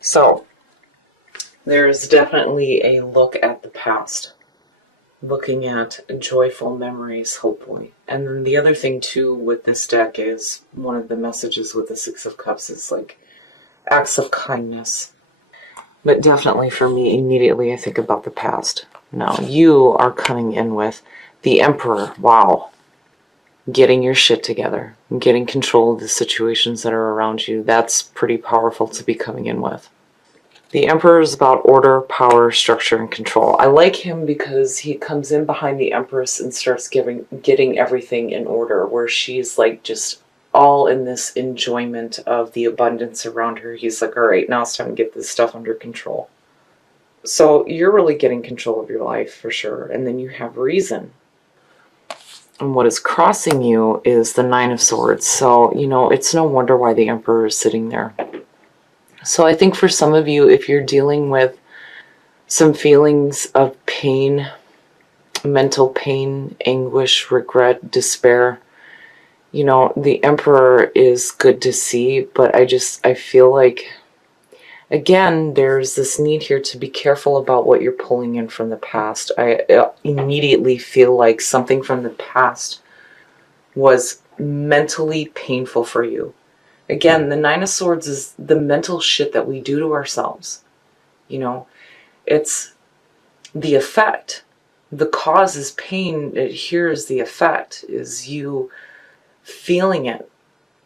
So, there's definitely a look at the past. Looking at joyful memories, hopefully. And then the other thing, too, with this deck is one of the messages with the Six of Cups is like acts of kindness. But definitely for me, immediately I think about the past. Now, you are coming in with the Emperor. Wow. Getting your shit together. Getting control of the situations that are around you. That's pretty powerful to be coming in with. The Emperor is about order, power, structure, and control. I like him because he comes in behind the Empress and starts getting everything in order, where she's like just all in this enjoyment of the abundance around her. He's like, all right, now it's time to get this stuff under control. So you're really getting control of your life for sure. And then you have reason. And what is crossing you is the Nine of Swords. So, it's no wonder why the Emperor is sitting there. So I think for some of you, if you're dealing with some feelings of pain, mental pain, anguish, regret, despair, the Emperor is good to see, but I feel like, again, there's this need here to be careful about what you're pulling in from the past. I immediately feel like something from the past was mentally painful for you. Again, the Nine of Swords is the mental shit that we do to ourselves. It's the effect. The cause is pain. Here is the effect, is you feeling it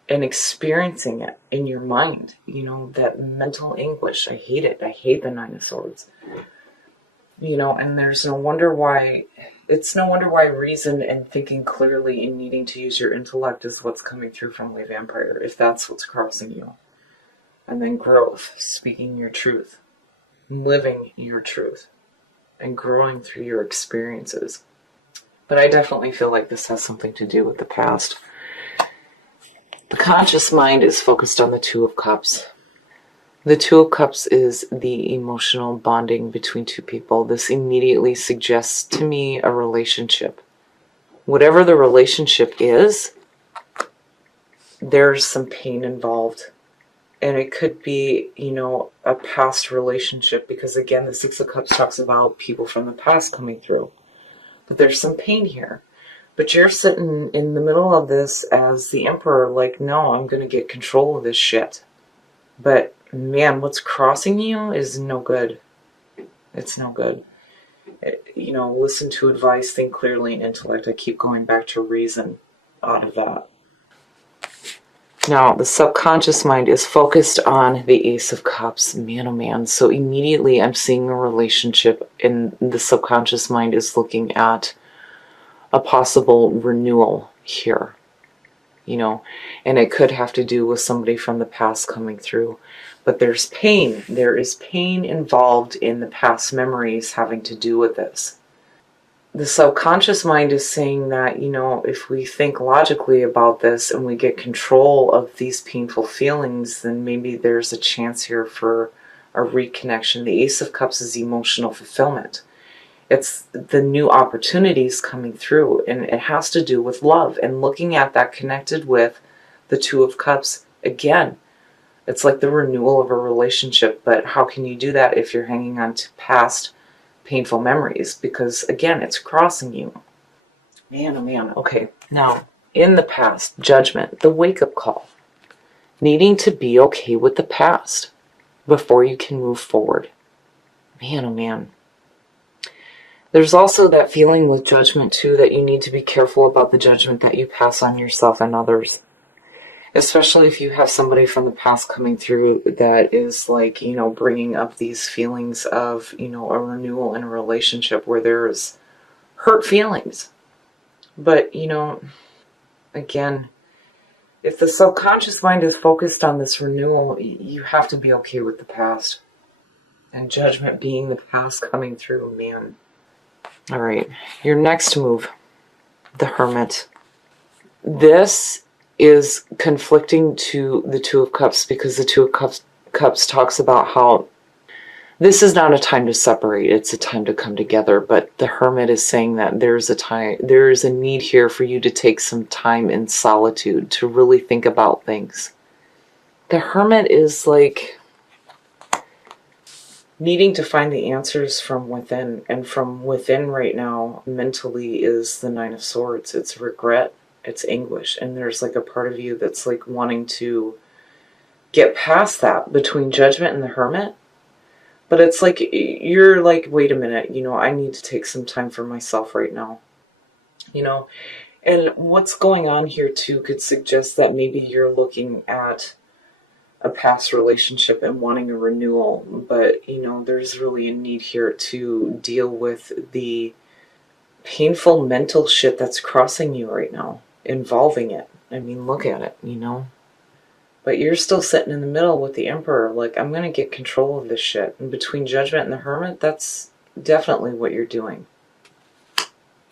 and experiencing it in your mind. That mental anguish. I hate it. I hate the Nine of Swords. And there's no wonder why... It's no wonder why reason and thinking clearly and needing to use your intellect is what's coming through from the Vampire, if that's what's crossing you. And then growth, speaking your truth, living your truth, and growing through your experiences. But I definitely feel like this has something to do with the past. The conscious mind is focused on the Two of Cups. The Two of Cups is the emotional bonding between two people. This immediately suggests to me a relationship. Whatever the relationship is, there's some pain involved. And it could be, a past relationship, because again, the Six of Cups talks about people from the past coming through. But there's some pain here. But you're sitting in the middle of this as the Emperor, like, no, I'm going to get control of this shit. But man, what's crossing you is no good. It's no good. Listen to advice, think clearly, and intellect. I keep going back to reason out of that. Now, the subconscious mind is focused on the Ace of Cups. Man, oh man. So immediately I'm seeing a relationship, and the subconscious mind is looking at a possible renewal here. And it could have to do with somebody from the past coming through. But there's pain. There is pain involved in the past memories having to do with this. The subconscious mind is saying that, if we think logically about this and we get control of these painful feelings, then maybe there's a chance here for a reconnection. The Ace of Cups is emotional fulfillment. It's the new opportunities coming through, and it has to do with love and looking at that connected with the Two of Cups. Again, it's like the renewal of a relationship, but how can you do that if you're hanging on to past painful memories? Because again, it's crossing you. Man, oh man. Okay, now, in the past, judgment, the wake-up call. Needing to be okay with the past before you can move forward. Man, oh man. There's also that feeling with judgment, too, that you need to be careful about the judgment that you pass on yourself and others. Especially if you have somebody from the past coming through that is like, bringing up these feelings of, a renewal in a relationship where there's hurt feelings. But, again, if the subconscious mind is focused on this renewal, you have to be okay with the past. And judgment being the past coming through, man. All right, your next move, the Hermit. This is conflicting to the Two of Cups, because the Two of Cups talks about how this is not a time to separate, it's a time to come together. But the Hermit is saying that there is a need here for you to take some time in solitude to really think about things. The Hermit is like, needing to find the answers from within. And from within right now, mentally, is the Nine of Swords. It's regret, it's anguish. And there's like a part of you that's like wanting to get past that between Judgment and the Hermit. But it's like, you're like, wait a minute, I need to take some time for myself right now. And what's going on here too could suggest that maybe you're looking at a past relationship and wanting a renewal, but there's really a need here to deal with the painful mental shit that's crossing you right now, involving it. I mean, look at it. But you're still sitting in the middle with the Emperor, like, I'm gonna get control of this shit. And between Judgment and the Hermit, that's definitely what you're doing.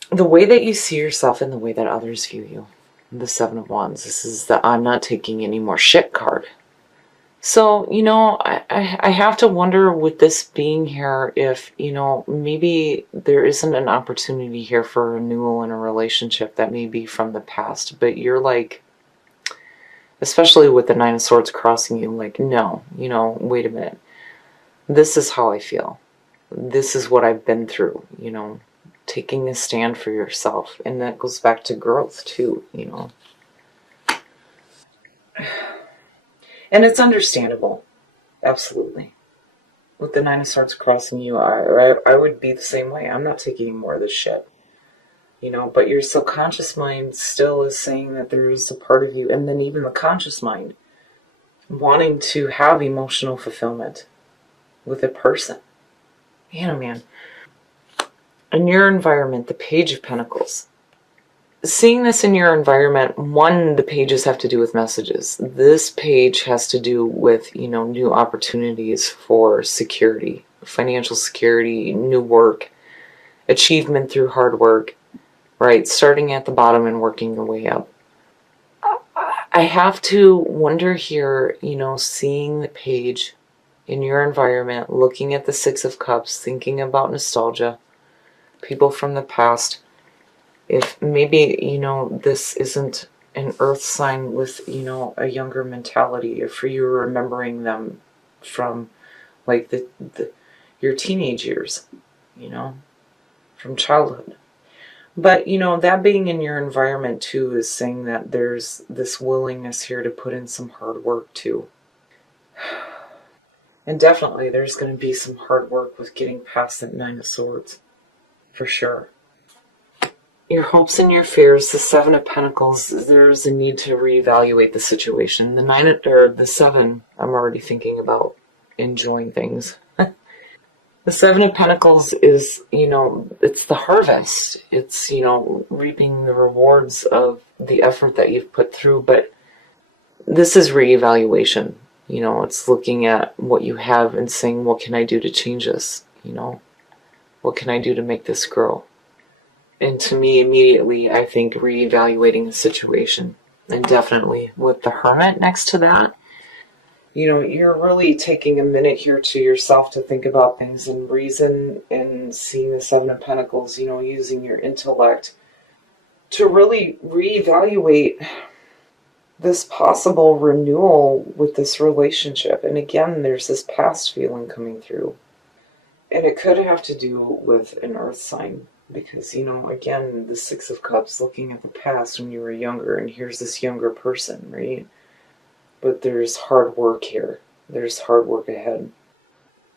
The way that you see yourself and the way that others view you. The Seven of Wands. This is the I'm not taking any more shit card. So, I have to wonder with this being here if, maybe there isn't an opportunity here for a renewal in a relationship that may be from the past. But you're like, especially with the Nine of Swords crossing you, like, no, wait a minute. This is how I feel. This is what I've been through, taking a stand for yourself. And that goes back to growth too, And it's understandable. Absolutely. With the Nine of Swords crossing you, I would be the same way. I'm not taking any more of this shit. But your subconscious mind still is saying that there is a part of you, and then even the conscious mind, wanting to have emotional fulfillment with a person. Man. In your environment, the Page of Pentacles. Seeing this in your environment, one, the pages have to do with messages. This page has to do with, new opportunities for security, financial security, new work, achievement through hard work, right? Starting at the bottom and working your way up. I have to wonder here, seeing the page in your environment, looking at the Six of Cups, thinking about nostalgia, people from the past, if maybe, this isn't an earth sign with, a younger mentality, if you're remembering them from like your teenage years, from childhood. But, that being in your environment too is saying that there's this willingness here to put in some hard work too. And definitely there's going to be some hard work with getting past that Nine of Swords. For sure. Your hopes and your fears, the Seven of Pentacles, there's a need to reevaluate the situation. The Seven, I'm already thinking about enjoying things. The Seven of Pentacles is, it's the harvest. It's, reaping the rewards of the effort that you've put through. But this is reevaluation. It's looking at what you have and saying, what can I do to change this? What can I do to make this grow? And to me, immediately, I think reevaluating the situation. And definitely with the Hermit next to that, you're really taking a minute here to yourself to think about things and reason, and seeing the Seven of Pentacles, using your intellect to really reevaluate this possible renewal with this relationship. And again, there's this past feeling coming through. And it could have to do with an earth sign. Because, again, the Six of Cups, looking at the past when you were younger, and here's this younger person, right? But there's hard work here. There's hard work ahead.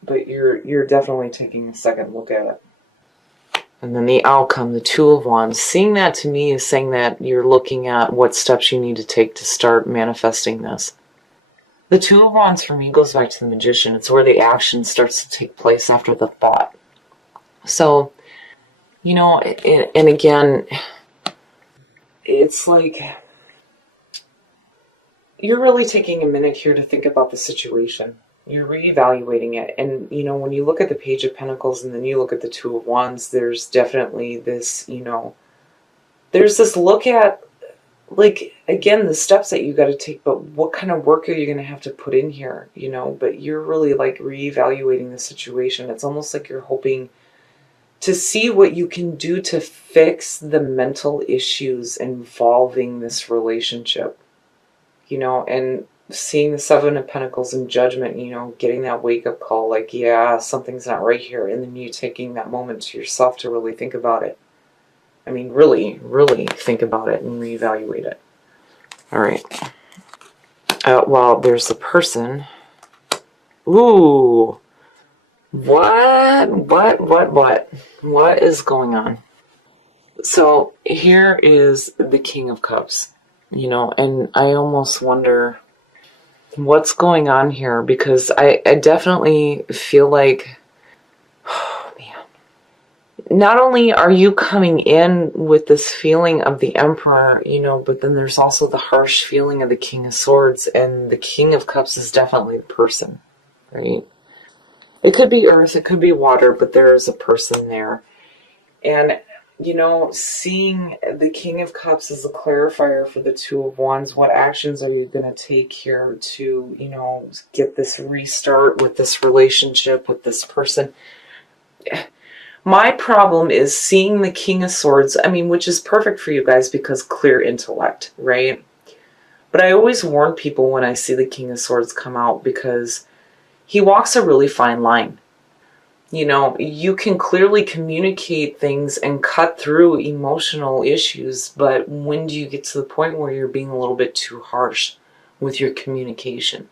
But you're definitely taking a second look at it. And then the outcome, the Two of Wands. Seeing that to me is saying that you're looking at what steps you need to take to start manifesting this. The Two of Wands for me goes back to the Magician. It's where the action starts to take place after the thought. So, and again, it's like you're really taking a minute here to think about the situation. You're reevaluating it. And, when you look at the Page of Pentacles and then you look at the Two of Wands, there's definitely this, there's this look at, like, again, the steps that you got to take, but what kind of work are you going to have to put in here, But you're really, like, reevaluating the situation. It's almost like you're hoping to see what you can do to fix the mental issues involving this relationship, and seeing the Seven of Pentacles in Judgment, you know, getting that wake-up call, like, yeah, something's not right here, and then you taking that moment to yourself to really think about it. I mean, really, really think about it and reevaluate it. All right. Well, there's the person. Ooh. What? What is going on? So here is the King of Cups, you know, and I almost wonder what's going on here, because I definitely feel like, oh man, not only are you coming in with this feeling of the Emperor, you know, but then there's also the harsh feeling of the King of Swords, and the King of Cups is definitely the person, right? It could be earth, it could be water, but there is a person there. And, you know, seeing the King of Cups as a clarifier for the Two of Wands, what actions are you going to take here to, you know, get this restart with this relationship, with this person? My problem is seeing the King of Swords, I mean, which is perfect for you guys because clear intellect, right? But I always warn people when I see the King of Swords come out, because he walks a really fine line. You know, you can clearly communicate things and cut through emotional issues, but when do you get to the point where you're being a little bit too harsh with your communication?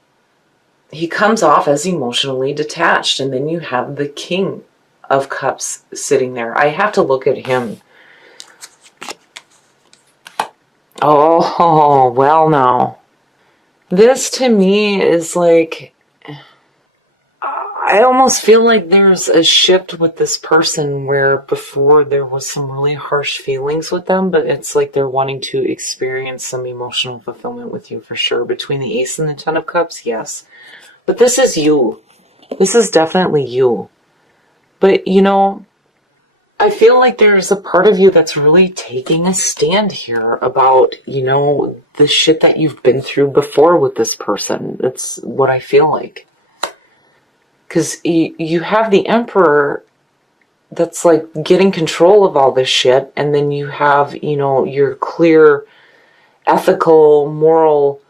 He comes off as emotionally detached, and then you have the King of Cups sitting there. I have to look at him. Oh, well, now. This to me is like, I almost feel like there's a shift with this person where before there was some really harsh feelings with them, but it's like they're wanting to experience some emotional fulfillment with you for sure. Between the Ace and the Ten of Cups, yes. But this is you. This is definitely you. But, you know, I feel like there's a part of you that's really taking a stand here about, you know, the shit that you've been through before with this person. That's what I feel like. Because you have the Emperor that's like getting control of all this shit, and then you have, you know, your clear, ethical, moral,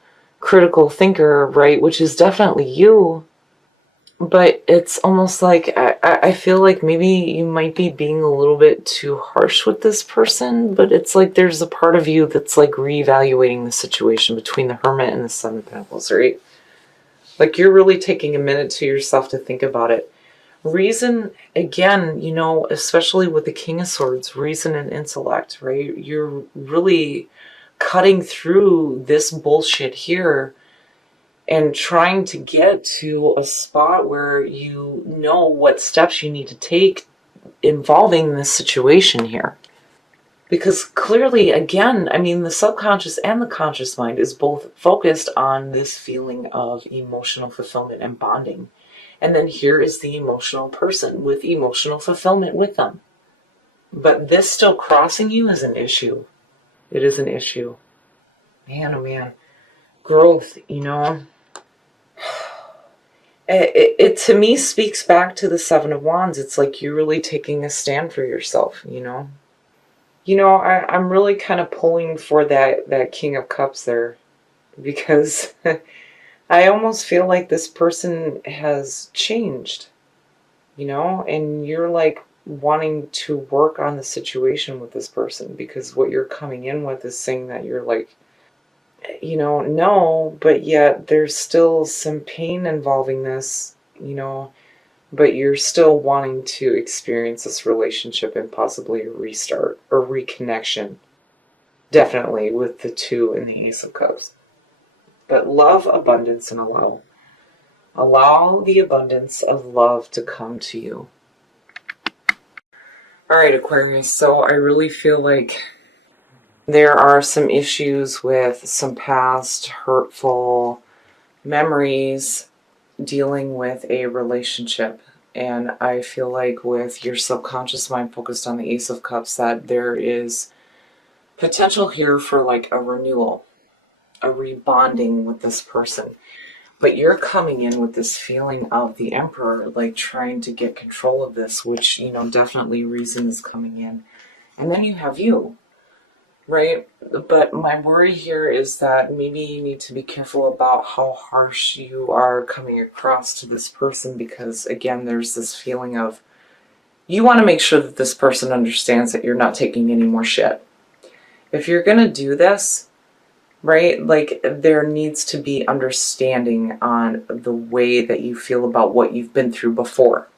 critical thinker, right, which is definitely you. But it's almost like I feel like maybe you might be being a little bit too harsh with this person, but it's like there's a part of you that's like reevaluating the situation between the Hermit and the Seven of Pentacles, right? Like you're really taking a minute to yourself to think about it. Reason, again, you know, especially with the King of Swords, reason and intellect, right? You're really cutting through this bullshit here and trying to get to a spot where you know what steps you need to take involving this situation here. Because clearly, again, I mean, the subconscious and the conscious mind is both focused on this feeling of emotional fulfillment and bonding. And then here is the emotional person with emotional fulfillment with them. But this still crossing you is an issue. It is an issue. Man, oh man. Growth, you know. It to me speaks back to the Seven of Wands. It's like you're really taking a stand for yourself, you know. You know, I'm really kind of pulling for that King of Cups there, because I almost feel like this person has changed, you know, and you're like wanting to work on the situation with this person, because what you're coming in with is saying that you're like, you know, no, but yet there's still some pain involving this, you know, but you're still wanting to experience this relationship and possibly a restart or reconnection. Definitely with the Two and the Ace of Cups. But love, abundance, and allow. Allow the abundance of love to come to you. Alright, Aquarius, so I really feel like there are some issues with some past hurtful memories dealing with a relationship. And I feel like with your subconscious mind focused on the Ace of Cups, that there is potential here for like a renewal, a rebonding with this person. But you're coming in with this feeling of the Emperor, like trying to get control of this, which, you know, definitely reason is coming in. And then you have you. right? But my worry here is that maybe you need to be careful about how harsh you are coming across to this person, because again, there's this feeling of you want to make sure that this person understands that you're not taking any more shit. If you're going to do this, right, like there needs to be understanding on the way that you feel about what you've been through before.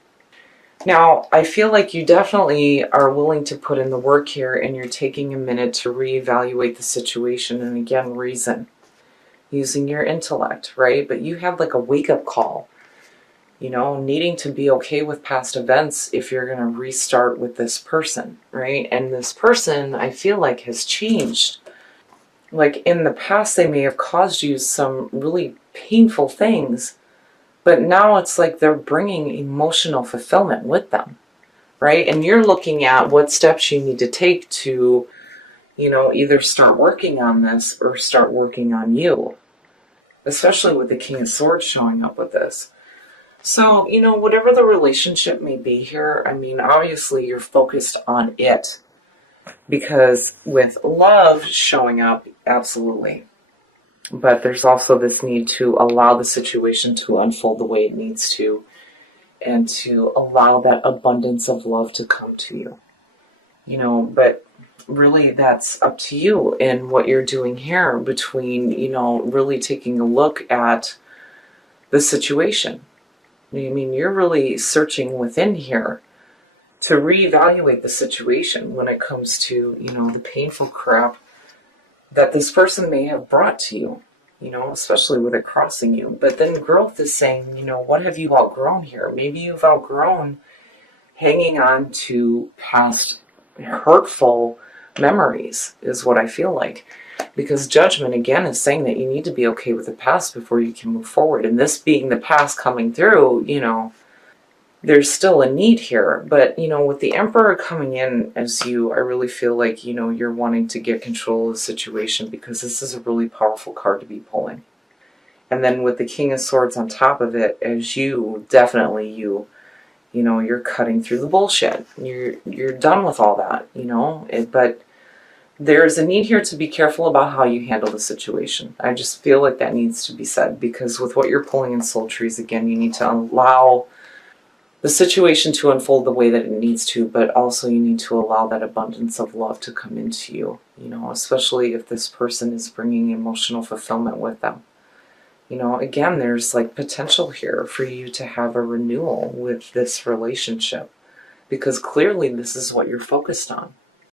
Now, I feel like you definitely are willing to put in the work here, and you're taking a minute to reevaluate the situation and again reason using your intellect, right? But you have like a wake-up call, needing to be okay with past events if you're going to restart with this person, right? And this person, I feel like, has changed. Like in the past, they may have caused you some really painful things, but now it's like they're bringing emotional fulfillment with them, right? And you're looking at what steps you need to take to, either start working on this or start working on you, especially with the King of Swords showing up with this. So, whatever the relationship may be here, I mean, obviously you're focused on it, because with love showing up, absolutely. But there's also this need to allow the situation to unfold the way it needs to, and to allow that abundance of love to come to you. But really that's up to you and what you're doing here between, really taking a look at the situation. I mean, you're really searching within here to reevaluate the situation when it comes to, the painful crap that this person may have brought to you, especially with it crossing you. But then growth is saying, what have you outgrown here? Maybe you've outgrown hanging on to past hurtful memories, is what I feel like. Because judgment, again, is saying that you need to be okay with the past before you can move forward. And this being the past coming through, there's still a need here. But, with the Emperor coming in as you, I really feel like, you're wanting to get control of the situation, because this is a really powerful card to be pulling. And then with the King of Swords on top of it, as you, definitely you're cutting through the bullshit. You're done with all that, but there's a need here to be careful about how you handle the situation. I just feel like that needs to be said, because with what you're pulling in Soul Trees, again, you need to allow the situation to unfold the way that it needs to, but also you need to allow that abundance of love to come into you, especially if this person is bringing emotional fulfillment with them. Again, there's like potential here for you to have a renewal with this relationship, because clearly this is what you're focused on.